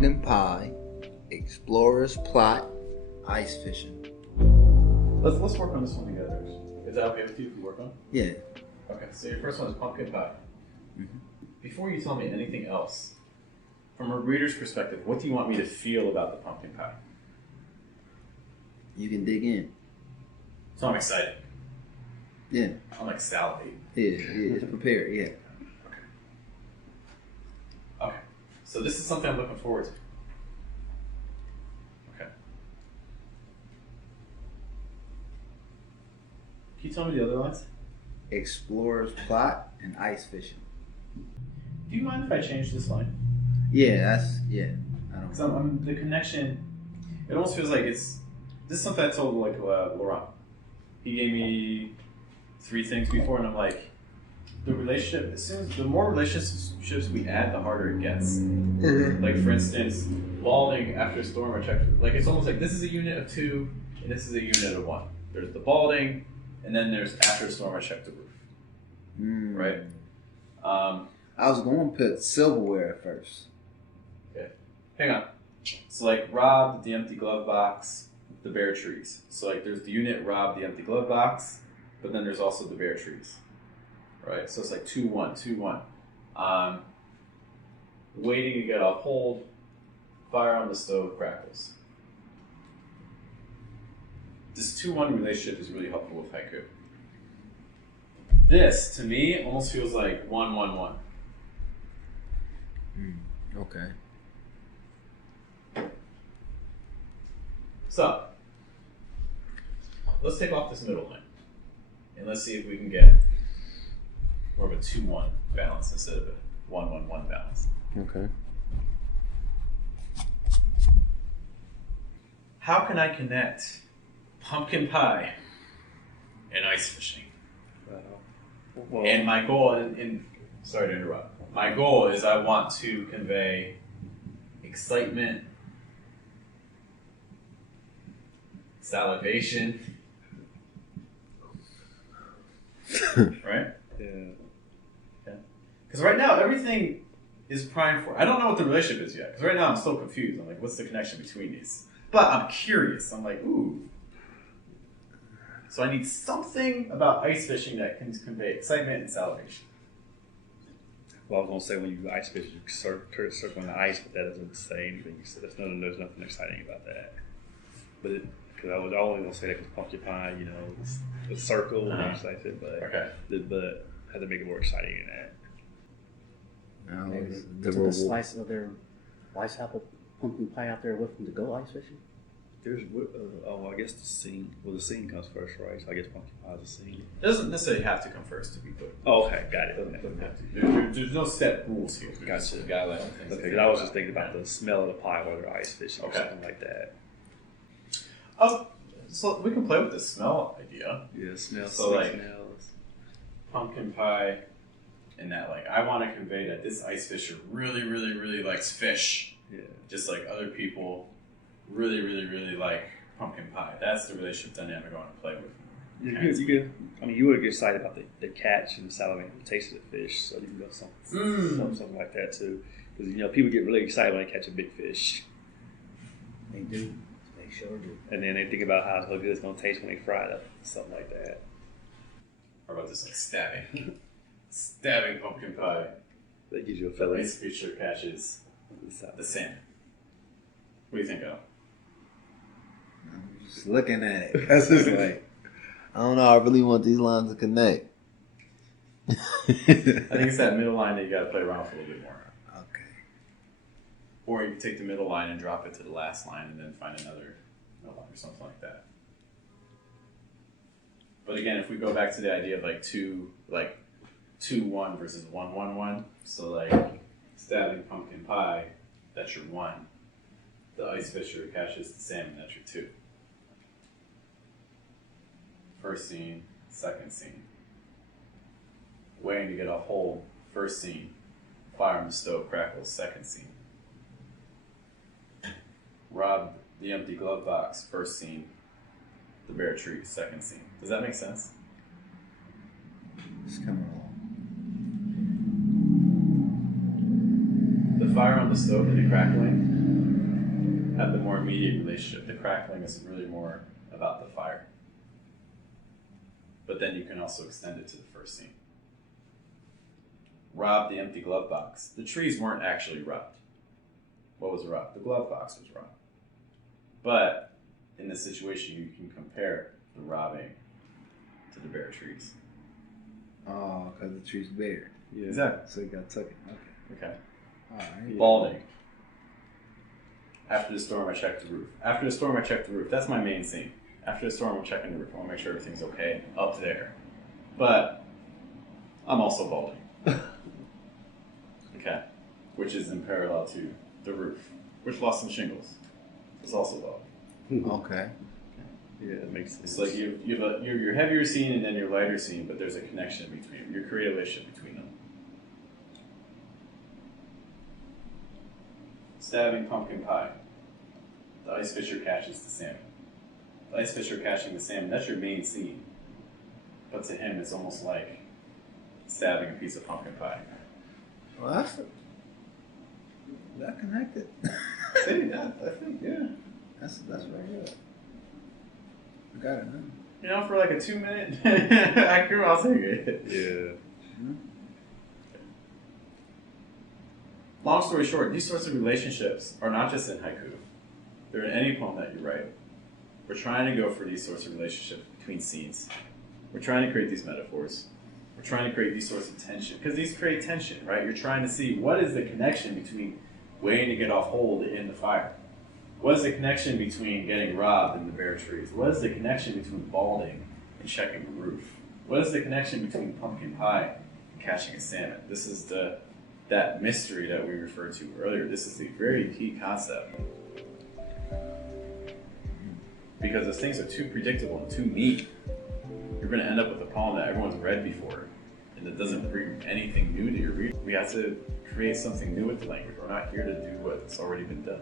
pumpkin pie, explorer's plot, ice fishing. Let's work on this one together. Is that okay with you if we work on it? Yeah. Okay, so your first one is pumpkin pie. Mm-hmm. Before you tell me anything else, from a reader's perspective, what do you want me to feel about the pumpkin pie? You can dig in. So I'm excited. Yeah. I'm like salivating. Yeah, it's prepared, yeah. Okay. So this is something I'm looking forward to. Okay. Can you tell me the other lines? Explorer's plot and ice fishing. Do you mind if I change this line? Yeah, I don't Because I'm the connection. It almost feels like this is something I told Laurent. He gave me 3 things before, and I'm like, the relationship. The more relationships we add, the harder it gets. Mm-hmm. Like for instance, balding after a storm or check. Like it's almost like this is a unit of 2, and this is a unit of 1. There's the balding, and then there's after a storm I checked the roof. Right. I was going to put silverware at first. Okay. Hang on. So like robbed the empty glove box, the bare trees. So like there's the unit robbed the empty glove box, but then there's also the bare trees. Right? So it's like 2-1, 2-1. Waiting to get off hold, fire on the stove crackles. This 2-1 relationship is really helpful with haiku. This, to me, almost feels like 1-1-1. Okay. So, let's take off this middle line. And let's see if we can get more of a 2-1 balance instead of a 1-1-1 balance. Okay. How can I connect pumpkin pie and ice fishing? Well, And my goal, and sorry to interrupt, my goal is I want to convey excitement, salivation, right? yeah. Because right now everything is primed for. I don't know what the relationship is yet. Because right now I'm so confused. I'm like, what's the connection between these? But I'm curious. I'm like, ooh. So I need something about ice fishing that can convey excitement and salivation. Well, I was gonna say when you ice fish, you circle on the ice, but that doesn't say anything. There's nothing exciting about that. But because I was only gonna say that because pumpkin pie, you know, it's a circle and things like that. But Okay. but I had to make it more exciting than that. Maybe The took a slice of their rice apple pumpkin pie out there with them to go ice fishing. There's I guess the scene. Well, the scene comes first, right? So I guess pumpkin pie is the scene. It doesn't necessarily have to come first to be good. Oh, okay, got it. Doesn't have to. There's no set rules here. Gotcha. Guidelines and things. Okay, 'cause I was just thinking about the smell of the pie while they're ice fishing or Okay. something like that. So we can play with the smell idea. Yeah, smells. So, like- smells. Pumpkin pie, and that like I want to convey that this ice fisher really, really, really likes fish. Yeah. Just like other people really, really, really like pumpkin pie. That's the relationship dynamic I want to play with. You could. I mean, you would get excited about the catch and the salivate and the taste of the fish. So you can go something like that too. Because people get really excited when they catch a big fish, They do. They sure do. and then they think about how good it's going to taste when they fry it up, something like that. Or about this like stabbing pumpkin pie. That gives you a The feeling. ice fisher catches the salmon. What do you think, Al? I'm just looking at it. That's just like, I don't know. I really want these lines to connect. I think it's that middle line that you got to play around with a little bit more. Okay. Or you can take the middle line and drop it to the last line and then find another middle line or something like that. But again, if we go back to the idea of like 2-1 versus 1-1-1, so like stabbing pumpkin pie, that's your 1. The ice fisher catches the salmon, that's your 2. First scene, second scene. Waiting to get a hold, first scene. Fire on the stove crackles, second scene. Rob the empty glove box, first scene. The bare tree, second scene. Does that make sense? It's coming along. The fire on the stove and the crackling have the more immediate relationship. The crackling is really more about the fire. But then you can also extend it to the first scene. Rob the empty glove box. The trees weren't actually robbed. What was robbed? The glove box was robbed. But in this situation, you can compare the robbing to the bare trees. Oh, because the tree's bare. Yeah. Exactly. So you got tuck it. Okay. Okay. Alright. Balding. After the storm, I checked the roof. After the storm, I checked the roof. That's my main scene. After the storm, I'm checking the roof. I want to make sure everything's okay up there. But I'm also balding. Okay. Which is in parallel to the roof, which lost some shingles. It's also balding. Okay. Yeah, that makes sense. It's like you have your heavier scene and then your lighter scene, but there's a connection between them. You create a relationship between them. Stabbing pumpkin pie. The ice fisher catches the salmon. The ice fisher catching the salmon, that's your main scene. But to him, it's almost like stabbing a piece of pumpkin pie. Well, that's that connected. See, that, I think, yeah. That's very good. I got it now. You know, for like a 2-minute haiku, I'll take it. Yeah. Long story short, these sorts of relationships are not just in haiku. They're in any poem that you write. We're trying to go for these sorts of relationships between scenes. We're trying to create these metaphors. We're trying to create these sorts of tension. Because these create tension, right? You're trying to see what is the connection between waiting to get off hold in the fire. What is the connection between getting robbed in the bare trees? What is the connection between balding and checking the roof? What is the connection between pumpkin pie and catching a salmon? This is that mystery that we referred to earlier. This is a very key concept. Because if things are too predictable and too neat, you're going to end up with a poem that everyone's read before and that doesn't bring anything new to your reader. We have to create something new with the language. We're not here to do what's already been done.